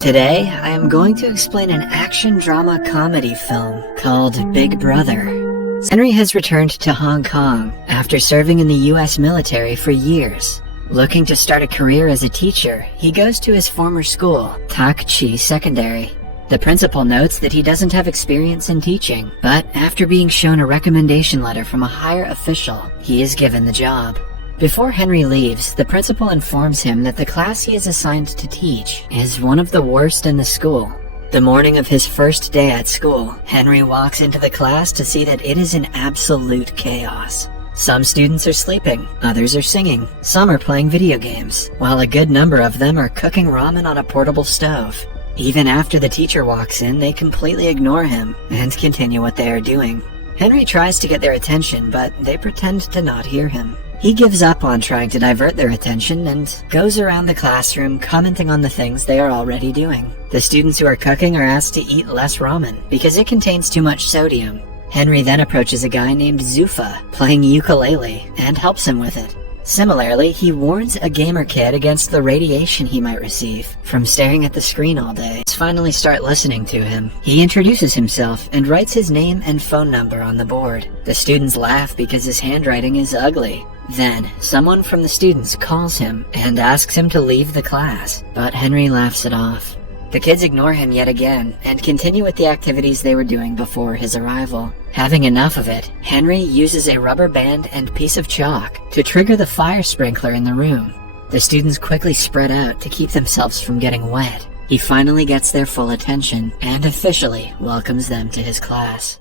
Today, I am going to explain an action drama comedy film called Big Brother. Henry has returned to Hong Kong after serving in the US military for years. Looking to start a career as a teacher, he goes to his former school, Tak Chi Secondary. The principal notes that he doesn't have experience in teaching, but after being shown a recommendation letter from a higher official, he is given the job. Before Henry leaves, the principal informs him that the class he is assigned to teach is one of the worst in the school. The morning of his first day at school, Henry walks into the class to see that it is in absolute chaos. Some students are sleeping, others are singing, some are playing video games, while a good number of them are cooking ramen on a portable stove. Even after the teacher walks in, they completely ignore him and continue what they are doing. Henry tries to get their attention, but they pretend to not hear him. He gives up on trying to divert their attention and goes around the classroom commenting on the things they are already doing. The students who are cooking are asked to eat less ramen because it contains too much sodium. Henry then approaches a guy named Zufa playing ukulele and helps him with it. Similarly, he warns a gamer kid against the radiation he might receive from staring at the screen all day. Finally start listening to him. He introduces himself and writes his name and phone number on the board. The students laugh because his handwriting is ugly. Then, someone from the students calls him and asks him to leave the class, but Henry laughs it off. The kids ignore him yet again and continue with the activities they were doing before his arrival. Having enough of it, Henry uses a rubber band and piece of chalk to trigger the fire sprinkler in the room. The students quickly spread out to keep themselves from getting wet. He finally gets their full attention and officially welcomes them to his class.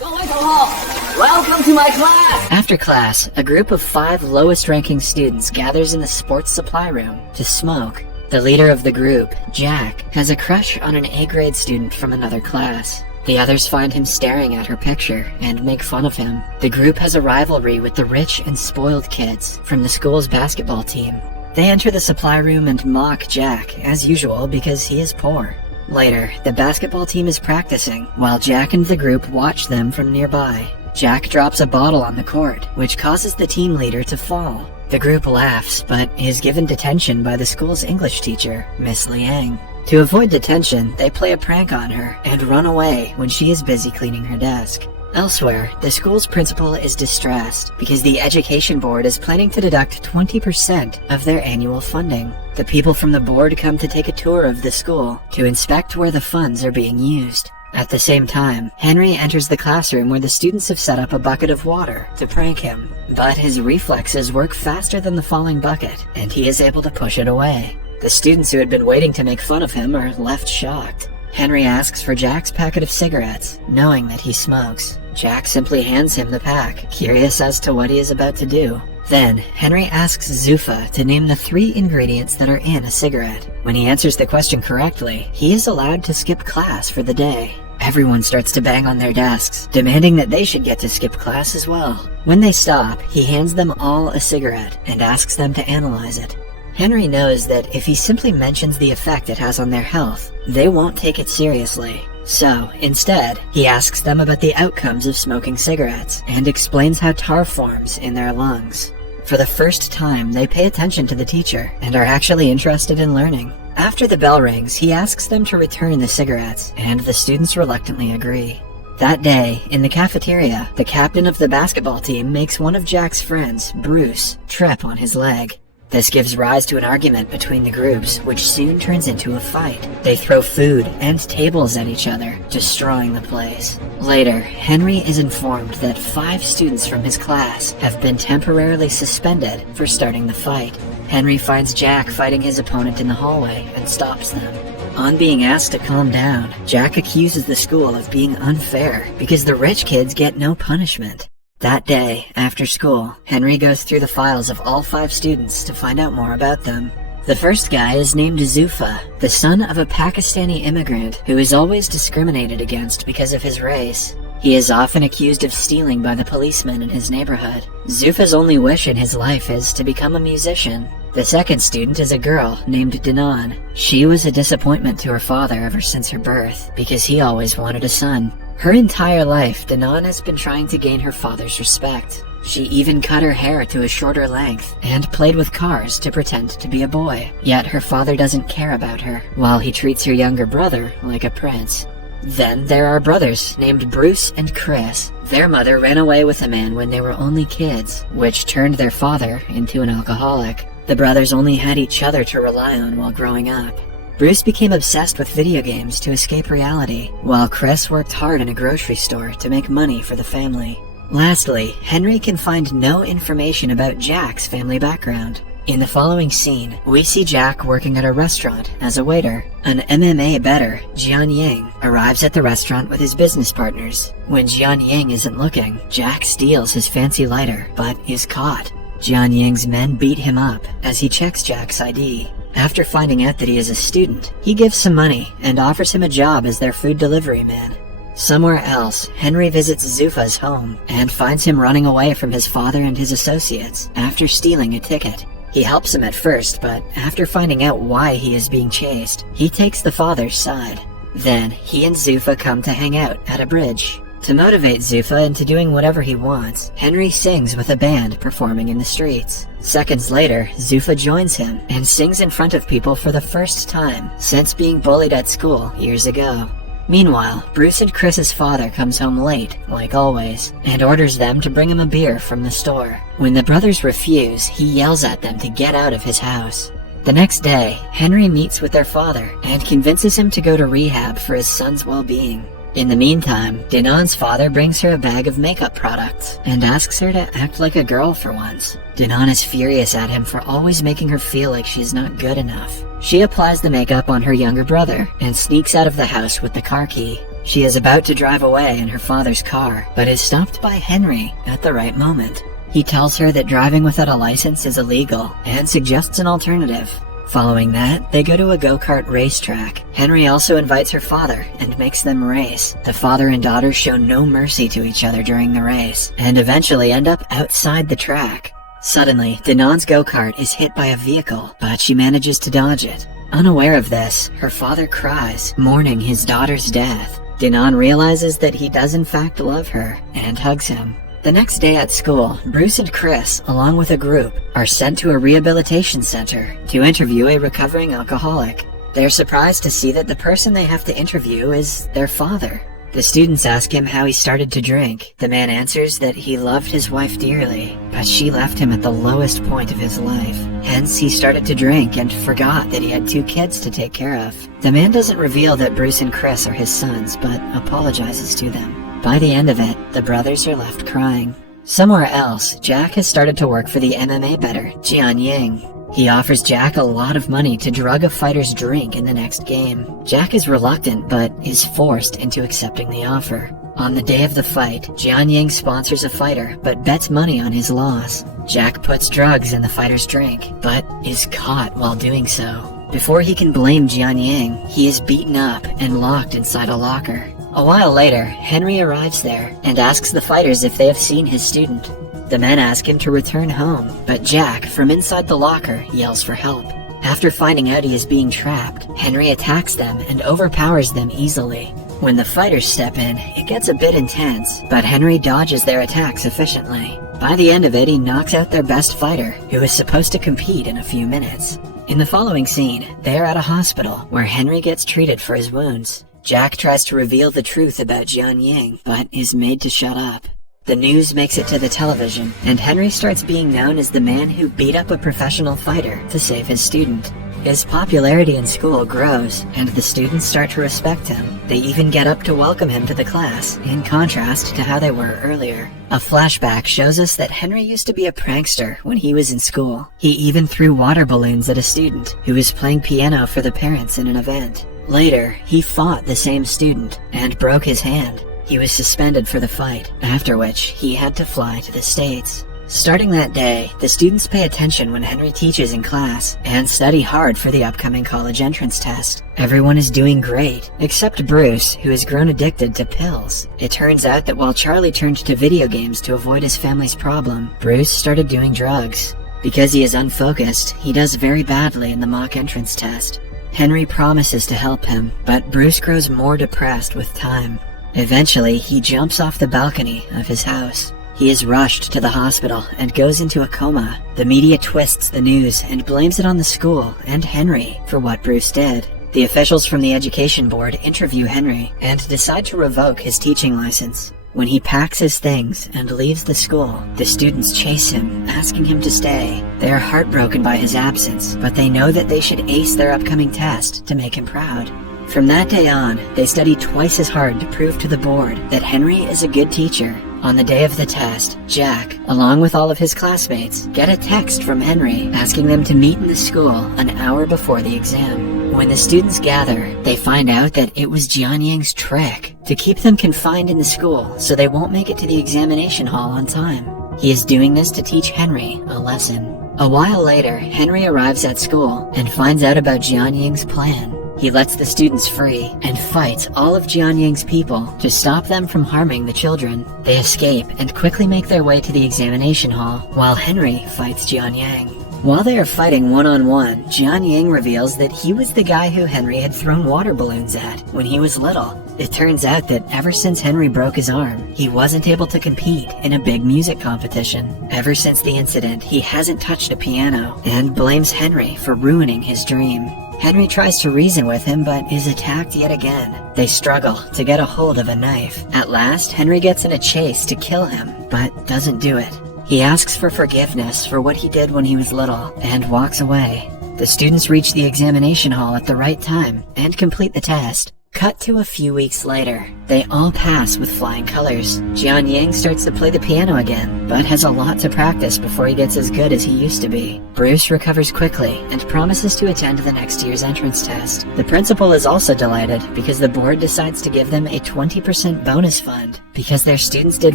Welcome to my class! After class, a group of 5 lowest-ranking students gathers in the sports supply room to smoke. The leader of the group, Jack, has a crush on an A-grade student from another class. The others find him staring at her picture and make fun of him. The group has a rivalry with the rich and spoiled kids from the school's basketball team. They enter the supply room and mock Jack, as usual, because he is poor. Later, the basketball team is practicing, while Jack and the group watch them from nearby. Jack drops a bottle on the court, which causes the team leader to fall. The group laughs, but is given detention by the school's English teacher, Miss Liang. To avoid detention, they play a prank on her and run away when she is busy cleaning her desk. Elsewhere, the school's principal is distressed because the education board is planning to deduct 20% of their annual funding. The people from the board come to take a tour of the school to inspect where the funds are being used. At the same time, Henry enters the classroom where the students have set up a bucket of water to prank him. But his reflexes work faster than the falling bucket, and he is able to push it away. The students who had been waiting to make fun of him are left shocked. Henry asks for Jack's packet of cigarettes, knowing that he smokes. Jack simply hands him the pack, curious as to what he is about to do. Then, Henry asks Zufa to name the 3 ingredients that are in a cigarette. When he answers the question correctly, he is allowed to skip class for the day. Everyone starts to bang on their desks, demanding that they should get to skip class as well. When they stop, he hands them all a cigarette and asks them to analyze it. Henry knows that if he simply mentions the effect it has on their health, they won't take it seriously. So, instead, he asks them about the outcomes of smoking cigarettes and explains how tar forms in their lungs. For the first time, they pay attention to the teacher and are actually interested in learning. After the bell rings, he asks them to return the cigarettes, and the students reluctantly agree. That day, in the cafeteria, the captain of the basketball team makes one of Jack's friends, Bruce, trip on his leg. This gives rise to an argument between the groups, which soon turns into a fight. They throw food and tables at each other, destroying the place. Later, Henry is informed that 5 students from his class have been temporarily suspended for starting the fight. Henry finds Jack fighting his opponent in the hallway and stops them. On being asked to calm down, Jack accuses the school of being unfair because the rich kids get no punishment. That day, after school, Henry goes through the files of all 5 students to find out more about them. The first guy is named Zufa, the son of a Pakistani immigrant who is always discriminated against because of his race. He is often accused of stealing by the policemen in his neighborhood. Zufa's only wish in his life is to become a musician. The second student is a girl named Danan. She was a disappointment to her father ever since her birth because he always wanted a son. Her entire life, Danan has been trying to gain her father's respect. She even cut her hair to a shorter length and played with cars to pretend to be a boy. Yet her father doesn't care about her, while he treats her younger brother like a prince. Then there are brothers named Bruce and Chris. Their mother ran away with a man when they were only kids, which turned their father into an alcoholic. The brothers only had each other to rely on while growing up. Bruce became obsessed with video games to escape reality, while Chris worked hard in a grocery store to make money for the family. Lastly, Henry can find no information about Jack's family background. In the following scene, we see Jack working at a restaurant as a waiter. An MMA bettor, Jian Ying, arrives at the restaurant with his business partners. When Jian Ying isn't looking, Jack steals his fancy lighter, but is caught. Jian Ying's men beat him up as he checks Jack's ID. After finding out that he is a student, he gives some money and offers him a job as their food delivery man. Somewhere else, Henry visits Zuffa's home and finds him running away from his father and his associates after stealing a ticket. He helps him at first, but after finding out why he is being chased, he takes the father's side. Then, he and Zuffa come to hang out at a bridge. To motivate Zuffa into doing whatever he wants, Henry sings with a band performing in the streets. Seconds later, Zuffa joins him and sings in front of people for the first time since being bullied at school years ago. Meanwhile, Bruce and Chris's father comes home late, like always, and orders them to bring him a beer from the store. When the brothers refuse, he yells at them to get out of his house. The next day, Henry meets with their father and convinces him to go to rehab for his son's well-being. In the meantime, Danon's father brings her a bag of makeup products and asks her to act like a girl for once. Danon is furious at him for always making her feel like she's not good enough. She applies the makeup on her younger brother and sneaks out of the house with the car key. She is about to drive away in her father's car, but is stopped by Henry at the right moment. He tells her that driving without a license is illegal and suggests an alternative. Following that, they go to a go-kart racetrack. Henry also invites her father and makes them race. The father and daughter show no mercy to each other during the race, and eventually end up outside the track. Suddenly, Danon's go-kart is hit by a vehicle, but she manages to dodge it. Unaware of this, her father cries, mourning his daughter's death. Danon realizes that he does in fact love her, and hugs him. The next day at school, Bruce and Chris, along with a group, are sent to a rehabilitation center to interview a recovering alcoholic. They're surprised to see that the person they have to interview is their father. The students ask him how he started to drink. The man answers that he loved his wife dearly, but she left him at the lowest point of his life. Hence, he started to drink and forgot that he had 2 kids to take care of. The man doesn't reveal that Bruce and Chris are his sons, but apologizes to them. By the end of it, the brothers are left crying. Somewhere else, Jack has started to work for the MMA bettor, Jian Ying. He offers Jack a lot of money to drug a fighter's drink in the next game. Jack is reluctant, but is forced into accepting the offer. On the day of the fight, Jian Ying sponsors a fighter, but bets money on his loss. Jack puts drugs in the fighter's drink, but is caught while doing so. Before he can blame Jian Ying, he is beaten up and locked inside a locker. A while later, Henry arrives there and asks the fighters if they have seen his student. The men ask him to return home, but Jack, from inside the locker, yells for help. After finding out he is being trapped, Henry attacks them and overpowers them easily. When the fighters step in, it gets a bit intense, but Henry dodges their attacks efficiently. By the end of it, he knocks out their best fighter, who is supposed to compete in a few minutes. In the following scene, they are at a hospital where Henry gets treated for his wounds. Jack tries to reveal the truth about Jian Ying, but is made to shut up. The news makes it to the television, and Henry starts being known as the man who beat up a professional fighter to save his student. His popularity in school grows, and the students start to respect him. They even get up to welcome him to the class, in contrast to how they were earlier. A flashback shows us that Henry used to be a prankster when he was in school. He even threw water balloons at a student who was playing piano for the parents in an event. Later, he fought the same student and broke his hand. He was suspended for the fight, after which he had to fly to the States. Starting that day, the students pay attention when Henry teaches in class and study hard for the upcoming college entrance test. Everyone is doing great, except Bruce, who has grown addicted to pills. It turns out that while Charlie turned to video games to avoid his family's problem, Bruce started doing drugs. Because he is unfocused, he does very badly in the mock entrance test. Henry promises to help him, but Bruce grows more depressed with time. Eventually, he jumps off the balcony of his house. He He is rushed to the hospital and goes into a coma. The media twists the news and blames it on the school and Henry for what Bruce did. The officials from the education board interview Henry and decide to revoke his teaching license. When he packs his things and leaves the school, the students chase him, asking him to stay. They are heartbroken by his absence, but they know that they should ace their upcoming test to make him proud. From that day on, they study twice as hard to prove to the board that Henry is a good teacher. On the day of the test, Jack, along with all of his classmates, get a text from Henry asking them to meet in the school an hour before the exam. When the students gather, they find out that it was Jianying's trick to keep them confined in the school so they won't make it to the examination hall on time. He is doing this to teach Henry a lesson. A while later, Henry arrives at school and finds out about Jianying's plan. He lets the students free and fights all of Jianying's people to stop them from harming the children. They escape and quickly make their way to the examination hall while Henry fights Jianying. While they are fighting one-on-one, Jianying reveals that he was the guy who Henry had thrown water balloons at when he was little. It turns out that ever since Henry broke his arm, he wasn't able to compete in a big music competition. Ever since the incident, he hasn't touched a piano and blames Henry for ruining his dream. Henry tries to reason with him but is attacked yet again. They struggle to get a hold of a knife. At last, Henry gets in a chase to kill him, but doesn't do it. He asks for forgiveness for what he did when he was little and walks away. The students reach the examination hall at the right time and complete the test. Cut to a few weeks later. They all pass with flying colors. Jianying starts to play the piano again, but has a lot to practice before he gets as good as he used to be. Bruce recovers quickly and promises to attend the next year's entrance test. The principal is also delighted because the board decides to give them a 20% bonus fund because their students did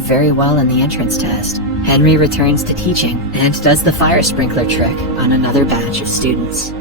very well in the entrance test. Henry returns to teaching and does the fire sprinkler trick on another batch of students.